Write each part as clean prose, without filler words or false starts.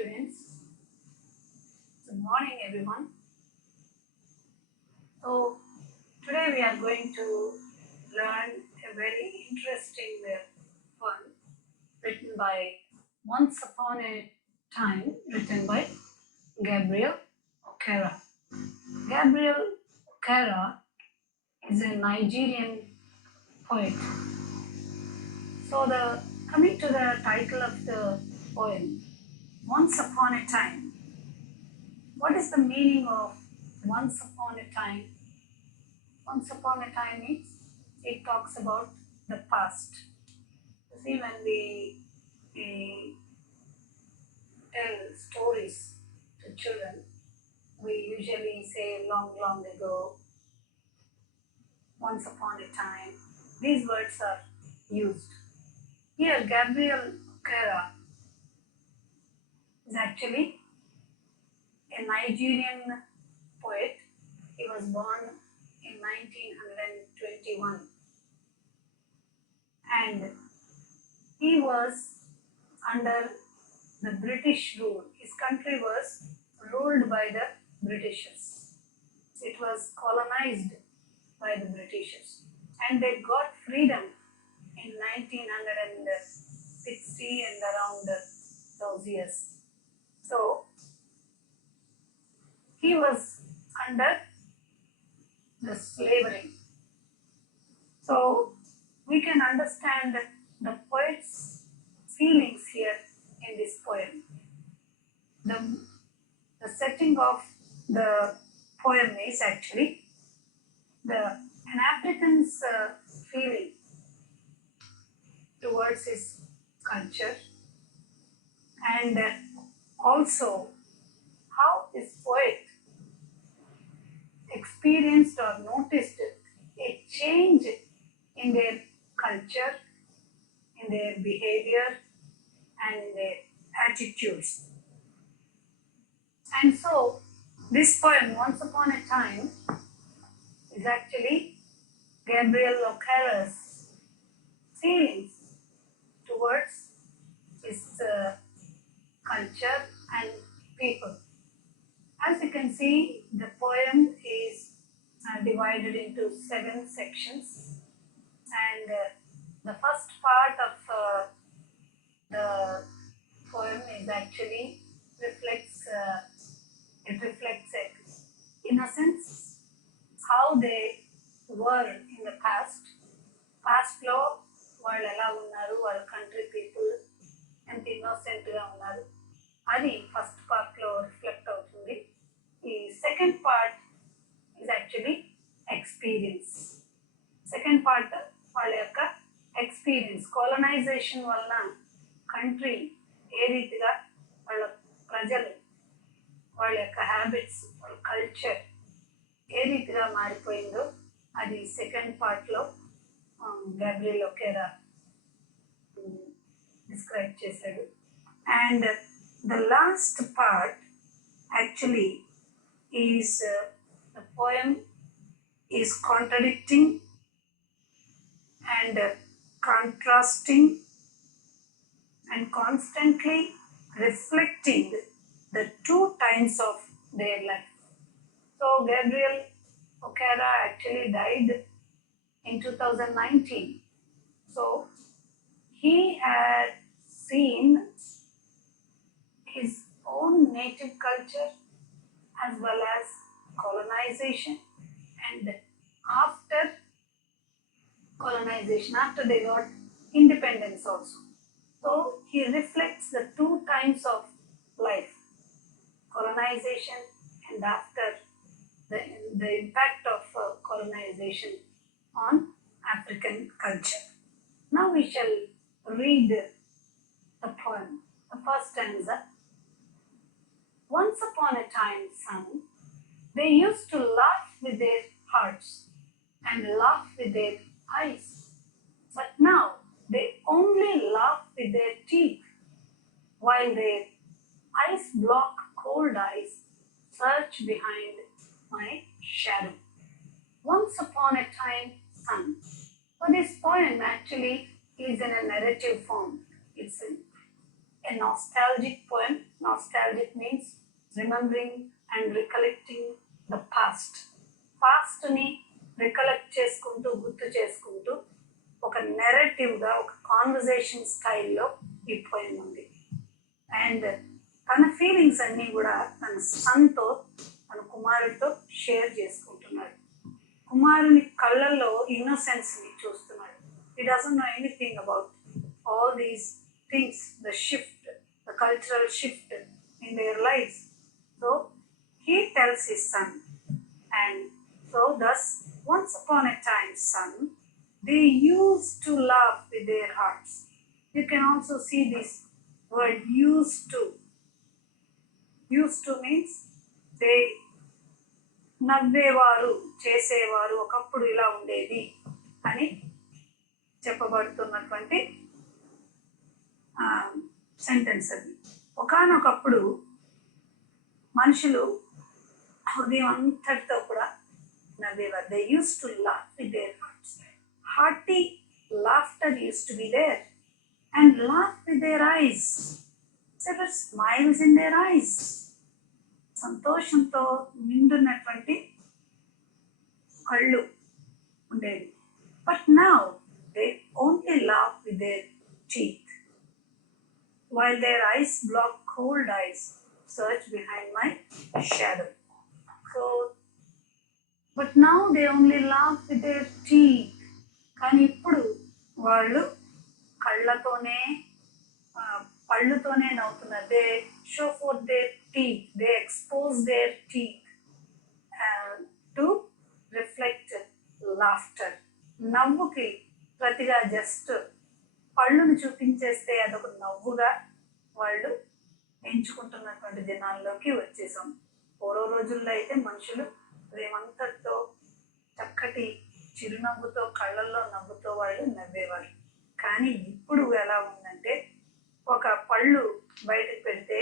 students. Good morning everyone. So today we are going to learn a very interesting poem written by Once Upon a Time, written by Gabriel Okara. Gabriel Okara is a Nigerian poet. So coming to the title of the poem, Once Upon a Time. What is the meaning of once upon a time? Once upon a time means it talks about the past. You see, when we tell stories to children, we usually say long, long ago, once upon a time. These words are used. Here, Gabriel Okara is actually a Nigerian poet. He was born in 1921 and he was under the British rule. His country was ruled by the Britishers. It was colonized by the Britishers and they got freedom in 1960 and around those years. So he was under the slavery. So we can understand the poet's feelings here in this poem. The setting of the poem is actually an African's feeling towards his culture and also how this poet experienced or noticed a change in their culture, in their behavior and in their attitudes. And so this poem, Once Upon a Time, is actually Gabriel Okara's feelings towards his culture and people. As you can see, the poem is divided into 7 sections, and the first part of the poem is actually reflects innocence, how they were in the past లో వాళ్ళు ఎలా ఉన్నారు, వాళ్ళ country people ఎంత ఇన్నోసెంట్గా ఉన్నారు, అది ఫస్ట్ పార్ట్లో రిఫ్లెక్ట్ అవుతుంది. ఈ second part is actually experience. Second part వాళ్ళ యొక్క ఎక్స్పీరియన్స్, కాలనైజేషన్ వలన కంట్రీ ఏ రీతిగా వాళ్ళ ప్రజలు వాళ్ళ యొక్క హ్యాబిట్స్, వాళ్ళ కల్చర్ ఏ రీతిగా మారిపోయిందో అది సెకండ్ పార్ట్లో Gabriel Okara describe చేశాడు. And the last part actually is the poem is contradicting and contrasting and constantly reflecting the 2 times of their life. So Gabriel Okara actually died in 2019. So he had seen his own native culture as well as colonization, and after colonization, after they got independence also. So he reflects the 2 times of life, colonization and after the impact of colonization on African culture. Now we shall read the poem. The first stanza. Once upon a time, son, they used to laugh with their hearts and laugh with their eyes. But now they only laugh with their teeth, while their eyes block cold eyes search behind my shadow. Once upon a time, son. So this poem actually is in a narrative form. It's a nostalgic poem Nostalgic means remembering and recollecting the past. పాస్ట్ని recollect చేసుకుంటూ గుర్తు చేసుకుంటూ ఒక నెరేటివ్గా ఒక కాన్వర్జేషన్ స్టైల్లో ఈ పోయం ఉంది. అండ్ తన ఫీలింగ్స్ అన్నీ కూడా తన సన్తో తన కుమారుడితో షేర్ చేసుకుంటున్నాడు. కుమారుని కళ్ళల్లో ఇన్నోసెన్స్ని చూస్తున్నాడు. He doesn't know anything about all these things, the shift, the cultural shift in their life. So he tells his son, and so thus once upon a time, son, they used to laugh with their hearts. You can also see this word used to. Used to means they నవ్వేవారు, చేసేవారు, ఒకప్పుడు ఇలా ఉండేది అని చెప్పబడుతున్నటువంటి సెంటెన్స్ అది. ఒకానొకప్పుడు మనుషులు హృదయం అంతటితో కూడా నవ్వేవారు. They used to laugh with their hearts. Hearty laughter used to be there, and laugh with their eyes. There were smiles in their eyes. సంతోషంతో నిండున్నటువంటి కళ్ళు ఉండేవి. But now they only laugh with their teeth, while their eyes block cold eyes search behind my shadow. So but now they only laugh with their teeth. కానీ ఇప్పుడు వాళ్ళు కళ్ళతోనే పళ్ళుతోనే నవ్వుతున్నారు. They show for their teeth, they expose their teeth to reflect laughter. నవ్వుకి ప్రతిగా just పళ్ళును చూపించేస్తే అదొక నవ్వుగా వాళ్ళు ఎంచుకుంటున్నటువంటి దినాల్లోకి వచ్చేసాం. పూర్వ రోజుల్లో అయితే మనుషులు ప్రేమంతటితో చక్కటి చిరునవ్వుతో కళ్ళల్లో నవ్వుతో వాళ్ళు నవ్వేవారు. కానీ ఇప్పుడు ఎలా ఉందంటే ఒక పళ్ళు బయటకు పెడితే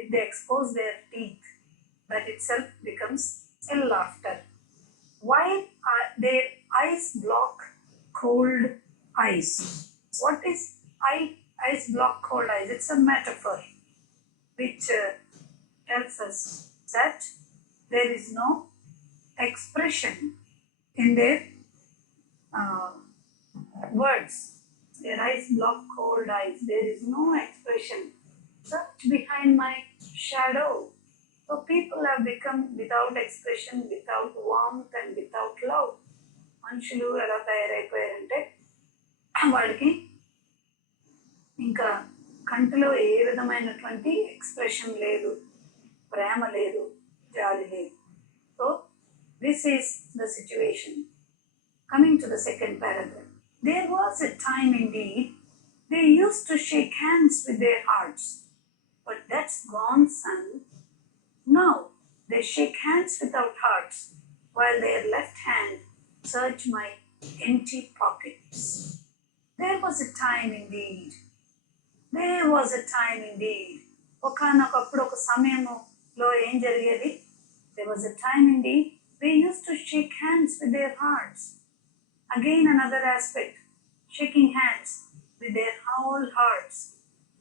if they expose their teeth, that itself becomes a laughter. Why there is black cold ice. What is ice black cold ice? It's a metaphor which tells us that there is no expression in their words. Their eyes block cold eyes. There is no expression. Search behind my shadow. So people have become without expression, without warmth and without love. మనుషులు ఎలా తయారైపోయారంటే వాళ్ళకి ఇంకా కంటిలో ఏ విధమైనటువంటి ఎక్స్ప్రెషన్ లేదు, ప్రేమ లేదు, జాలి లేదు. So this is the situation. Coming to the second paragraph. There was a time indeed they used to shake hands with their hearts, but that's gone, son. Now they shake hands without hearts, while their left hand search my empty pockets. There was a time indeed. There was a time indeed. ఒకనొకప్పుడు ఒక సమయంలో ఏం జరిగేది? There was a time indeed they used to shake hands with their hearts. Again another aspect, shaking hands with their whole hearts.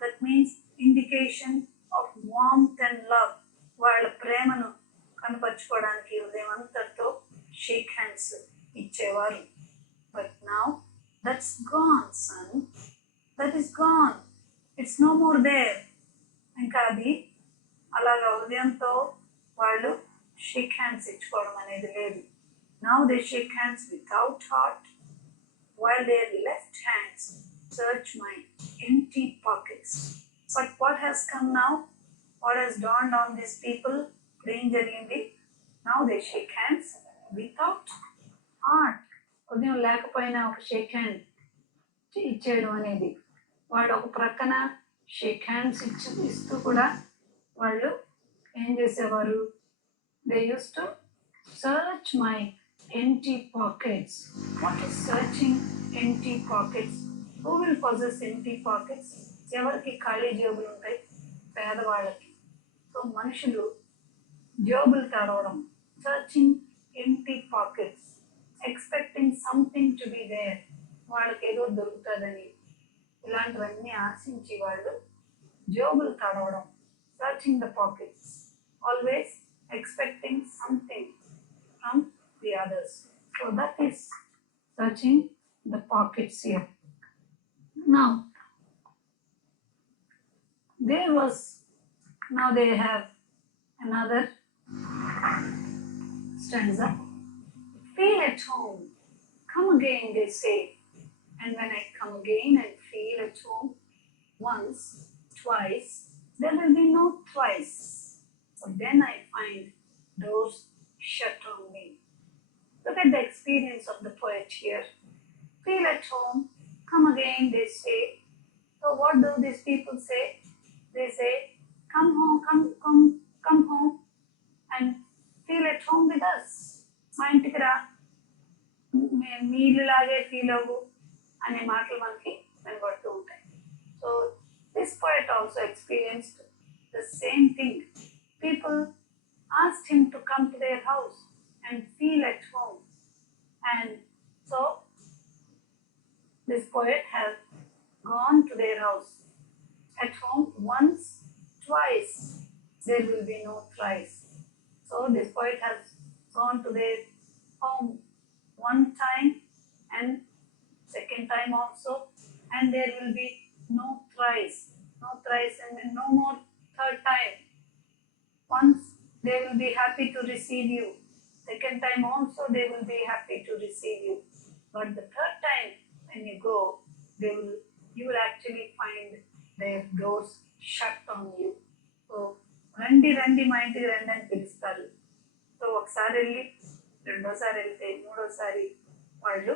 That means indication of warmth and love. వాళ్ళ ప్రేమను కనపరుచుకోవడానికి ఉదయమంతటితో shake hands ఇచ్చేవారు. But now that's gone, son. That is gone. It's no more there. ఇంకా అది అలాగా ఉదయంతో వాళ్ళు షేక్ హ్యాండ్స్ ఇచ్చుకోవడం అనేది లేదు. Now they shake hands without heart, while their left hands search my empty pockets. But what has come now? What has dawned on these people? ఏం జరిగింది? Now they shake hands without heart. ఉదయం లేకపోయినా ఒక shake hand ఇచ్చేయడం అనేది, వాడు ఒక ప్రక్కన షేక్ హ్యాండ్స్ ఇస్తూ కూడా వాళ్ళు ఏం చేసేవారు? They used to search my empty pockets. What is searching empty pockets? Who will possess empty pockets? ఎవరికి ఖాళీ జేబులు ఉంటాయి? పేదవాళ్ళకి. సో మనుషులు జేబులు తడవడం, searching empty pockets, expecting something to be there, వాళ్ళకి ఏదో దొరుకుతుందని ఇలాంటివన్నీ ఆశించి వాళ్ళు జేబులు తడవడం, searching the pockets, always expecting something from the others. So that is searching the pockets here. Now they have another stanza. Feel at home, come again, they say. And when I come again and feel at home, once, twice, there will be no thrice. So then I find doors shut on me. Look at the experience of the poet here. Feel at home, come again, they say. So what do these people say? They say, come home, come home and feel at home with us. మా ఇంటికి రా, మీలాగే ఫీల్ అవ్వు అనే మాటలు మనకి వినబడుతూ ఉంటాయి. So this poet also experienced the same thing. People asked him to come to their house and feel at home. And so this poet has gone to their house. At home once, twice, there will be no thrice. So this poet has gone to their home one time and second time also, and there will be no thrice, and no more third time. Once they will be happy to receive you, second time also they will be happy to receive you, but the third time when you go, you will actually find their doors shut on you. So రండి రండి మా ఇంటికి రండి అని పిలుస్తారు. సో ఒకసారి వెళ్ళి రెండోసారి వెళ్తే మూడోసారి వాళ్ళు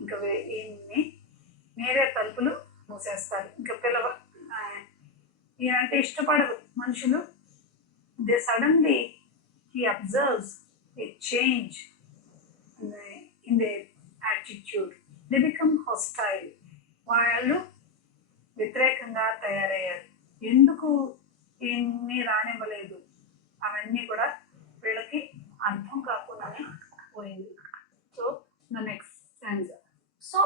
ఇంకా మీరే తలుపులు మూసేస్తారు. ఇంకా ఈయనంటే ఇష్టపడరు మనుషులు. They suddenly he observes a change in their attitude. They become hostile. వాళ్ళు వ్యతిరేకంగా తయారయ్యారు. ఎందుకు ఇన్ని రానివ్వలేదు అవన్నీ కూడా వీళ్ళకి అర్థం కాకుండానే పోయింది. So the next stanza. So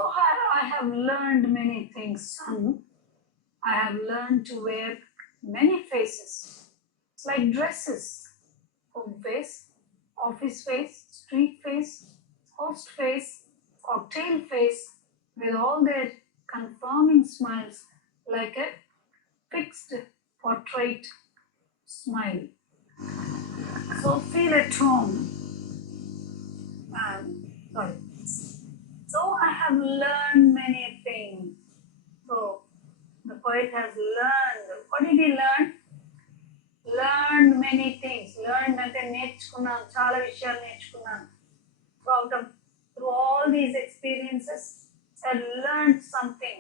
I have learned many things, son. I have learned to wear many faces, like dresses, home face, office face, street face, host face, cocktail face, with all their confirming smiles, like a fixed portrait smile. So feel at home. Sorry. So I have learned many things. So the poet has learned. What did he learn? Learned many things. Learned అంటే నేర్చుకున్నాను, చాలా విషయాలు నేర్చుకున్నాను. Through all these experiences, I learned something.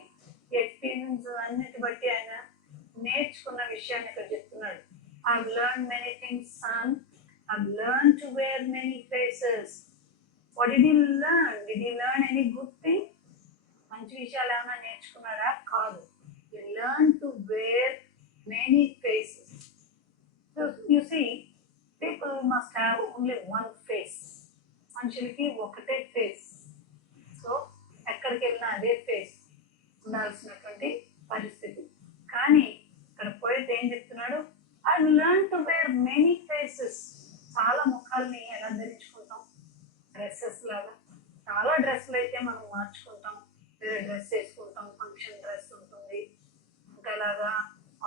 ఈ ఎక్స్పీరియన్స్ అన్నిటి బట్టి ఆయన నేర్చుకున్న విషయాన్ని ఇక్కడ చెప్తున్నాడు. I've learned many things, son. I've learned to wear many faces. What did he learn? Did he learn any good thing? మంచి విషయాలు ఏమైనా నేర్చుకున్నాడా? కాదు. He learned to wear many faces. So you see, people must have only one face. మనుషులకి ఒకటే face. So ఎక్కడికి వెళ్ళినా అదే ఫేస్ ఉండాల్సినటువంటి పరిస్థితి. కానీ ఇక్కడ పోయిట్ ఏం చెప్తున్నాడు? I learn to wear many faces. చాలా ముఖాలని ఎలా ధరించుకుంటాం? డ్రెస్సెస్ లాగా. చాలా డ్రెస్సులు అయితే మనం మార్చుకుంటాం, వేరే డ్రెస్ వేసుకుంటాం. ఫంక్షన్ డ్రెస్ ఉంటుంది, ఇంకా అలాగా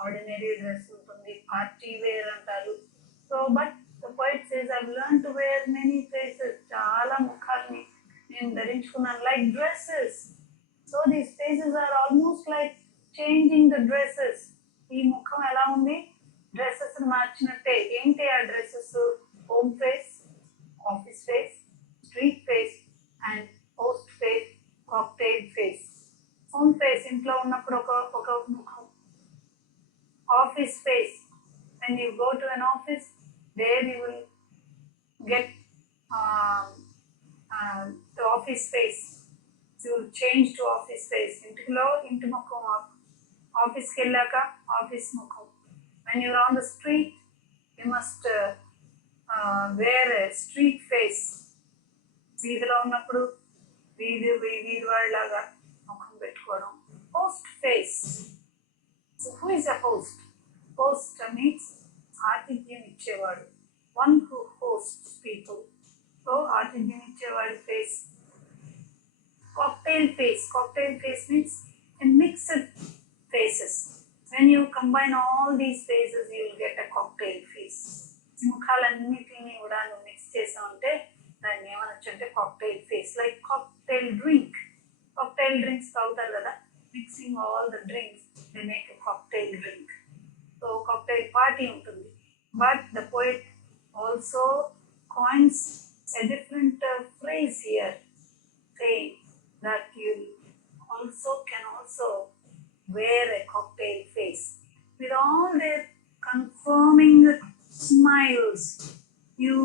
ఆర్డినరీ డ్రెస్ ఉంటుంది, పార్టీ వేర్ అంటారు. So but the poet says I learn to wear many faces. చాలా ముఖాలని నేను ధరించుకున్నాను, like dresses. So these faces are almost like changing the dresses. ఈ ముఖం ఎలా ఉంది? డ్రెస్సెస్ మార్చినట్టే. ఏంటి ఆ dresses? Home face, office face, street face and post face, cocktail face. Home face ఇంట్లో ఉన్నప్పుడు ఒక ముఖం. Office face, when you go to an office, there you will get the office face. You will change to office face. ఇంటి ముఖం, ఆఫీస్కి వెళ్ళాక ఆఫీస్ ముఖం. When you are on the street, you must wear a street face. వీధిలో ఉన్నప్పుడు వీధి వాళ్ళలాగా ముఖం పెట్టుకోవడం. Host face. So who is a host? Host means ఆతిథ్యం ఇచ్చేవాడు. One who hosts people. So ఆతిథ్యం ఇచ్చేవాడి face. Cocktail face. Cocktail face means a mixed faces. When you combine all these faces, you will get a cocktail face. ముఖాలన్నిటిని కూడా నువ్వు మిక్స్ చేసావు అంటే దాన్ని ఏమనొచ్చు అంటే cocktail face. Like cocktail drink. Cocktail drinks తాగుతారు కదా, mixing all the drinks they make a cocktail drink. So cocktail party ఉంటుంది. But the poet also coins a different phrase here, saying that you can also wear a cocktail face. With all their conforming smiles, you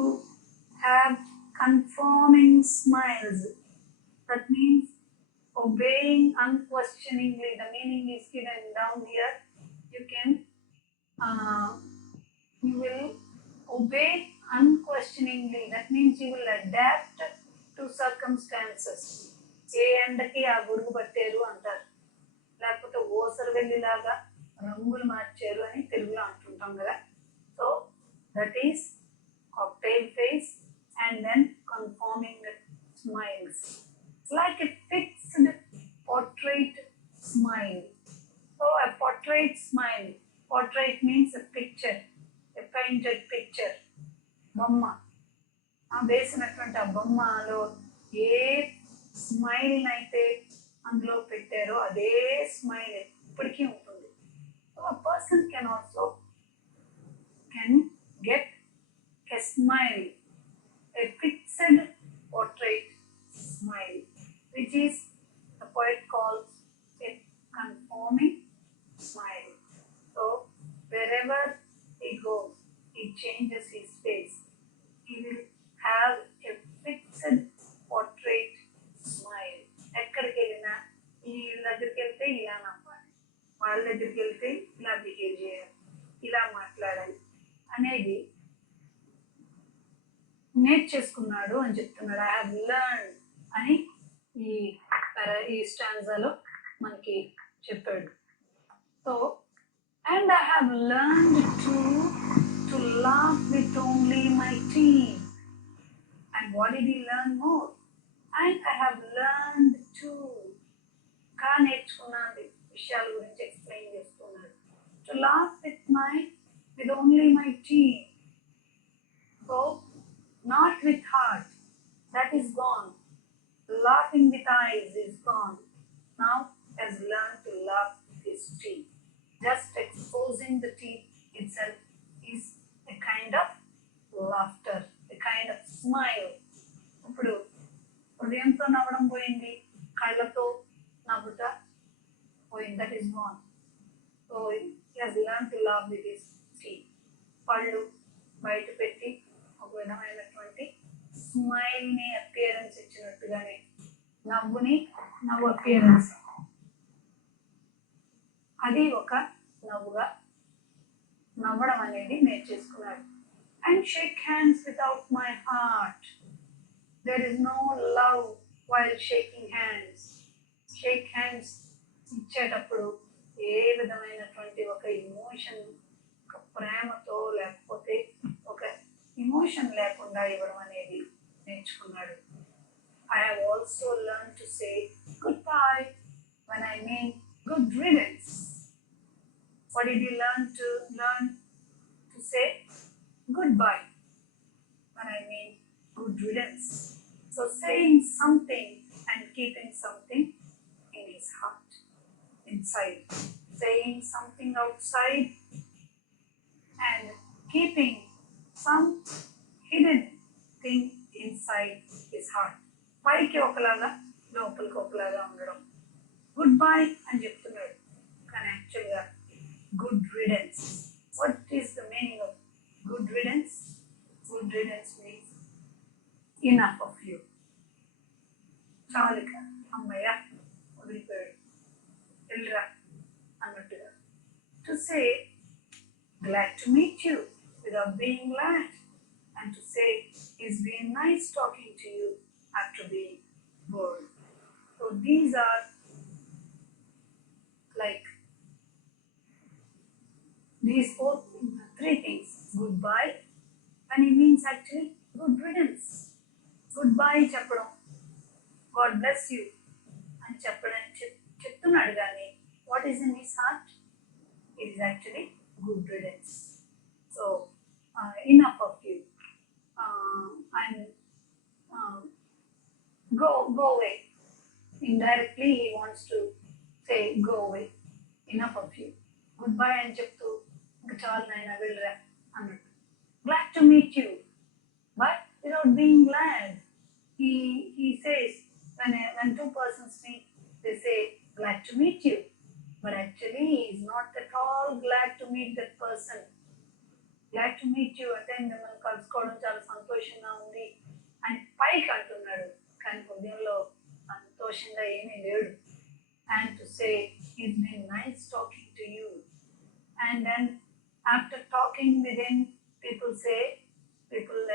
have conforming smiles. That means obeying unquestioningly. The meaning is given down here. You will obey unquestioningly. That means you will adapt to circumstances. ఏ ఎండకి ఆ గొడుగు పట్టారు అంటారు, లేకపోతే ఓసరు వెళ్ళిలాగా రంగులు మార్చారు అని తెలుగులో అంటుంటాం కదా. So that is cocktail face and then conforming smiles. Like a fixed portrait smile. So a portrait smile. Portrait means a picture, a painted picture. బొమ్మ వేసినటువంటి ఆ బొమ్మలో ఏ స్మైల్ అయితే అందులో పెట్టారో అదే స్మైల్ ఎప్పటికీ ఉంటుంది. So a person can also get a smile, a fixed portrait smile, which is the poet calls a conforming smile. So wherever he goes, he changes his face. He will have a fixed portrait smile. ఎక్కడికి వెళ్ళినా వీళ్ళ దగ్గరికి వెళ్తే ఇలా నవ్వాలి, వాళ్ళ దగ్గరికి వెళ్తే ఇలా బిహేవ్ చేయాలి, ఇలా మాట్లాడాలి అనేది నేర్చేసుకున్నాడు అని చెప్తున్నాడు. ఐ హావ్ లెర్న్ అని ఈ స్టాంజాలో మనకి చెప్పాడు. So and I have learned to laugh with only my teeth. And what did he learn more? And I have learned to నేర్చుకున్నాను విషయాల గురించి ఎక్స్ప్లెయిన్ చేస్తున్నాడు. To laugh with only my teeth. So not with heart, that is gone. Laughing with eyes is gone. Now has learned to laugh with his teeth. Just exposing the teeth itself is a kind of laughter, a kind of smile. ఇప్పుడు హృదయంతో నవ్వడం పోయింది, కళ్ళతో నవ్వుట పోయింది, that is gone. So he has learn to laugh with his teeth. పళ్ళు బయట పెట్టి ఒక విధమైనటువంటి స్మైల్ని అపియరెన్స్ ఇచ్చినట్టుగానే నవ్వు అపియరెన్స్ అది ఒక నవ్వుగా నవ్వడం అనేది నేర్చేసుకున్నాడు. And shake hands without my heart. There is no love while shaking hands. Shake hands ఇచ్చేటప్పుడు ఏ విధమైనటువంటి ఒక ఇమోషన్, ఒక ప్రేమతో లేకపోతే ఒక ఇమోషన్ లేకుండా ఇవ్వడం అనేది నేర్చుకున్నాడు. I have also learned to say goodbye when I mean good riddance. What did you learn to say? Goodbye when I mean good riddance. So saying something and keeping something in his heart, inside. Saying something outside and keeping some hidden thing inside his heart. పైకి ఒకలాగా లోపలికి ఒకలాగా ఉండడం. Good bye అని చెప్తున్నాడు, కానీ యాక్చువల్గా good riddance. What is the meaning of good riddance? Good riddance means enough of you. చాలిక అమ్మయ్య వదిలిపోయాడు, వెళ్ళరా అన్నట్టుగా. To say glad to meet you without being glad, and to say it's been nice talking to you after being bored. So these are like these both three things, goodbye, and it means actually good riddance. Goodbye చెప్పడం, God bless you అని చెప్పడం చెప్తున్నాడు కానీ what is in his heart? It is actually good riddance. So enough of you. And go away. Indirectly he wants to say go away. Enough of you. Goodbye అని చెప్తూ ఇంకా చాలు నాయన వెళ్ళరా అన్నట్టు. Glad to meet you, but without being glad. He says when two persons meet, they say glad to meet you, but actually he is not at all glad to meet that person. Glad to meet you అంటే మిమ్మల్ని కలుసుకోవడం చాలా సంతోషంగా ఉంది అని పైకి అంటున్నాడు కానీ హృదయంలో సంతోషంగా ఏమీ లేడు. And to say it's been nice talking to you, and then after talking with him people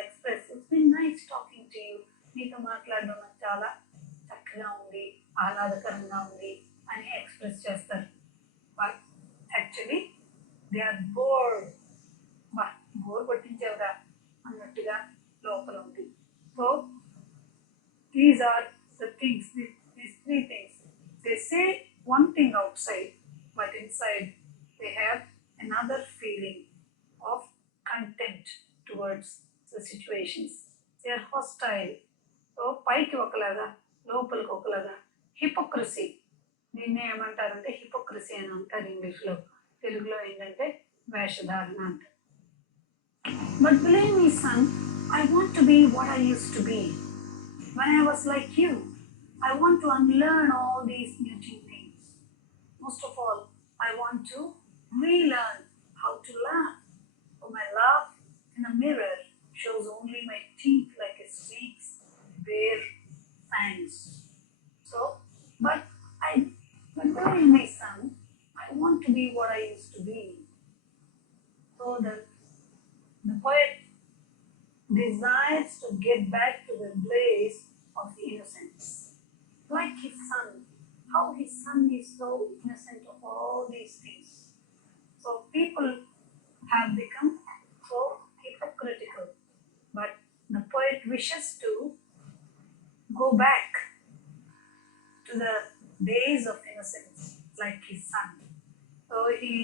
express it's been nice talking to you, నీతో మాట్లాడడం నాకు చాలా చక్కగా ఉంది, ఆహ్లాదకరంగా ఉంది అని ఎక్స్ప్రెస్ చేస్తారు. But actually they are bored. Bore కొట్టించేవరా అన్నట్టుగా లోపల ఉంది. So these are the things, these three things. They say one thing outside, but inside they have another feeling of contempt towards the situations. They are hostile. So పైకి ఒకలాగా లోపలికి ఒకలాగా హిపోక్రసీ. దీన్ని ఏమంటారంటే హిపోక్రసీ అని అంటారు ఇంగ్లీష్లో. తెలుగులో ఏంటంటే వేషధారణ అంటారు. But believe me son, I want to be what I used to be when I was like you. I want to unlearn all these new things. Most of all, I want to relearn how to laugh. For my laugh in a mirror shows only my teeth like a snake's bare fangs. So, but believe me, son, I want to be what I used to be. So the poet desires to get back to the blaze of innocence. Like his son, how his son is so innocent of all these things. So people have become so hypocritical, but the poet wishes to go back to the days of innocence like his son. So he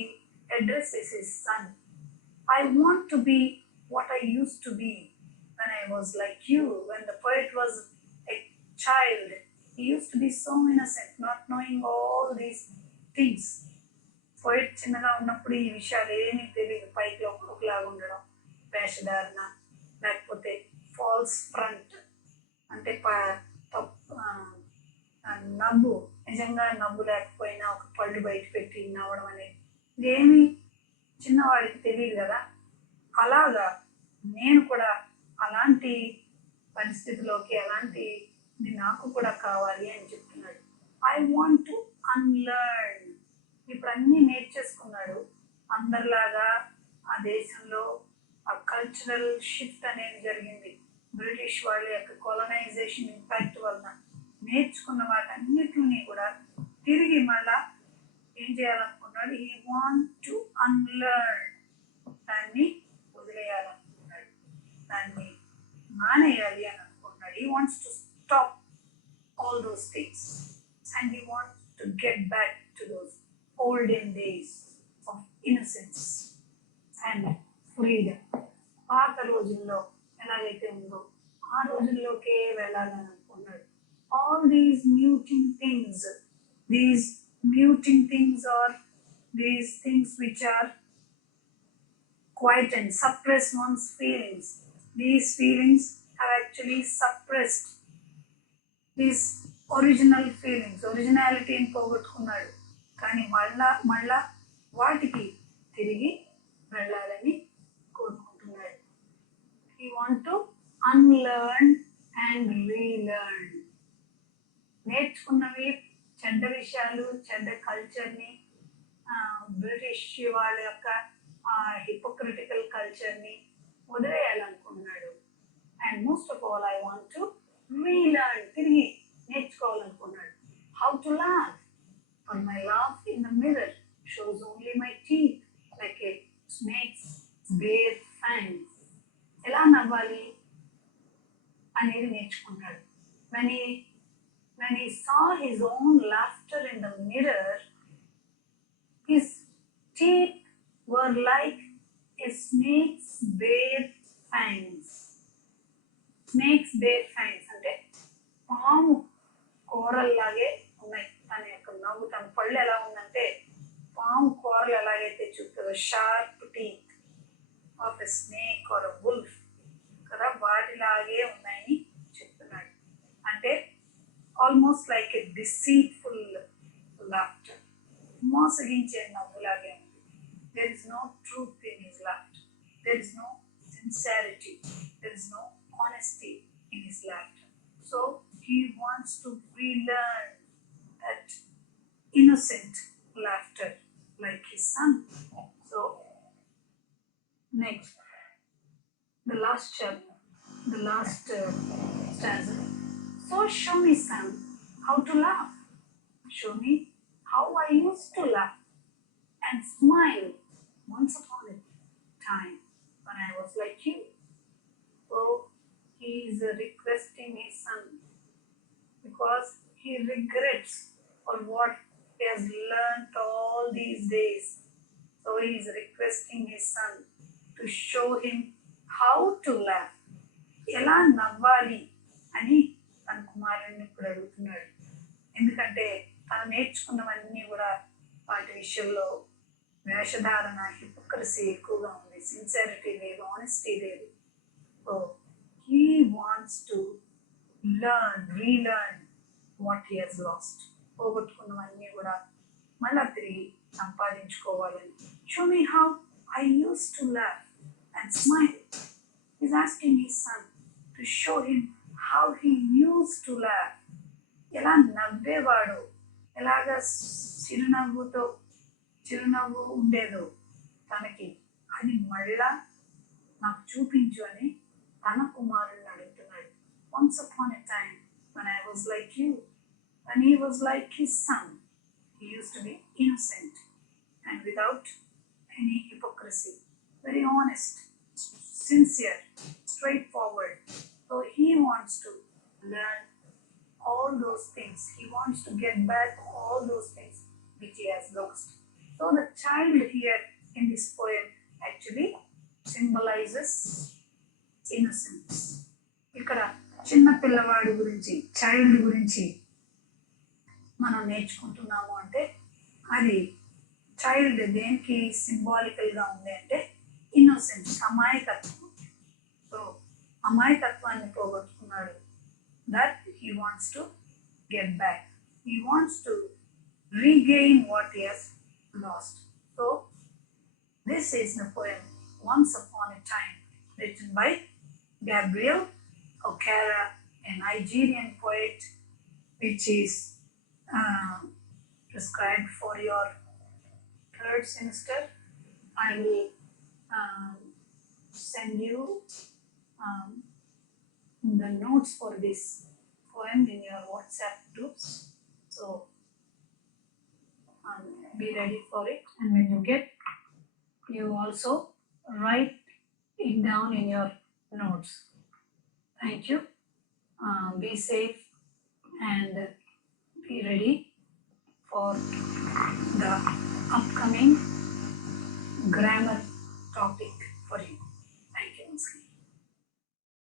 addresses his son, I want to be what I used to be when I was like you. When the poet was a child, he used to be so innocent, not knowing all these things. Poet చిన్నగా ఉన్నప్పుడు ఈ విషయాలు ఏమీ తెలియదు. పైకి ఒకలాగా ఉండడం, వేషధారణ, లేకపోతే ఫాల్స్ ఫ్రంట్ అంటే నవ్వు, నిజంగా నవ్వు లేకపోయినా ఒక పళ్ళు బయట పెట్టి నవ్వడం అనేది ఇదేమీ చిన్నవాడికి తెలియదు కదా. అలాగా నేను కూడా అలాంటి పరిస్థితిలోకి అలాంటిది నాకు కూడా కావాలి అని చెప్తున్నాడు. I want to unlearn. ఇప్పుడు అన్నీ నేర్చేసుకున్నాడు. అందరిలాగా ఆ దేశంలో ఆ కల్చరల్ షిఫ్ట్ అనేది జరిగింది. బ్రిటిష్ వాళ్ళ యొక్క కొలనైజేషన్ ఇంపాక్ట్ వలన నేర్చుకున్న వాటన్నిటిని కూడా తిరిగి మళ్ళా ఏం చేయాలనుకున్నాడు? He want to unlearn. దాన్ని వదిలేయాలనుకున్నాడు, దాన్ని మానేయాలి అని అనుకున్నాడు. He wants to stop all those things and he wants to get back to those olden days of innocence and freedom. పాత రోజుల్లో ఎలాగైతే ఉందో ఆ రోజుల్లోకే వెళ్ళాలని అనుకున్నాడు. All these muting things are these things which are quiet and suppress one's feelings. These feelings have actually suppressed these original feelings. ఒరిజినాలిటీని పోగొట్టుకున్నాడు. కానీ మళ్ళా వాటికి తిరిగి వెళ్ళాలని కోరుకుంటున్నాడు. He want to unlearn and relearn. నేర్చుకున్నవి చెడ్డ విషయాలు, చెడ్డ కల్చర్ని, బ్రిటిష్ వాళ్ళ యొక్క హిపోక్రిటికల్ కల్చర్ని వదిలేయాలనుకున్నాడు. And most of all I want to relearn, తిరిగి నేర్చుకోవాలనుకున్నాడు. How to laugh. For my laugh in the mirror shows only my teeth like a bare fangs. ఎలా నవ్వాలి అనేది నేర్చుకున్నాడు. When he saw his own laughter in the mirror, his teeth were like a snake's bare fangs. Snake's bare fangs అంటే పాము కూరల్లాగే ఉన్నాయి. తన యొక్క నవ్వు, తన పళ్ళు ఎలా ఉందంటే పాము కూరలు ఎలాగైతే చూపుతుందో, sharp teeth of a snake or a wolf కదా, వాటిలాగే ఉన్నాయని చెప్తున్నాడు. అంటే almost like a deceitful laughter, మోసగించే నవ్వులాగే ఉంది. There is no truth in his laughter, there is no sincerity, there is no honesty in his laughter. So he wants to relearn that innocent laughter like his son. So next, the last chapter, the last stanza. So show me, son, how to laugh. Show me how I used to laugh and smile once upon a time when I was like you. So he is requesting his son because he regrets for what he has learned all these days. So he is requesting his son to show him how to laugh. ఎలా నవ్వాలి అని తన కుమారుడిని ఇప్పుడు అడుగుతున్నాడు. ఎందుకంటే తను నేర్చుకున్నవన్నీ కూడా వాటి విషయంలో వేషధారణ, హిపోక్రసీ ఎక్కువగా ఉంది, సిన్సియారిటీ లేదు, ఆనెస్టీ లేదు. So he wants to relearn what he has lost. పోగొట్టుకున్నవన్నీ కూడా మళ్ళా తిరిగి సంపాదించుకోవాలని. Show me how I used to laugh and smile. He's asking his son to show him how he used to laugh. ఎలా నవ్వేవాడు, ఎలాగ చిరునవ్వు ఉండేదో తనకి, అది మళ్ళా నాకు చూపించు అని తన కుమారుడిని అడుగుతున్నాడు. Once upon a time when I was like you, when he was like his son, he used to be innocent and without any hypocrisy, very honest, sincere, straightforward. So he wants to learn all those things. He wants to get back all those things which he has lost. So the child here in this poem actually symbolizes innocence. ఇక్కడ చిన్న పిల్లవాడి గురించి, చైల్డ్ గురించి మనం నేర్చుకుంటున్నాము అంటే అది చైల్డ్ దేనికి సింబాలికల్గా ఉంది అంటే ఇన్నోసెన్స్, అమాయకత్వం. సో అమాయకత్వాన్ని పోగొట్టుకున్నాడు. That he wants to get back, he wants to regain what he has last. So this is the poem Once Upon a Time, written by Gabriel Okara, a Nigerian poet, which is prescribed for your third semester. I will send you the notes for this poem in your WhatsApp groups. So be ready for it, and when you get, you also write it down in your notes. Thank you. Be safe and be ready for the upcoming grammar topic.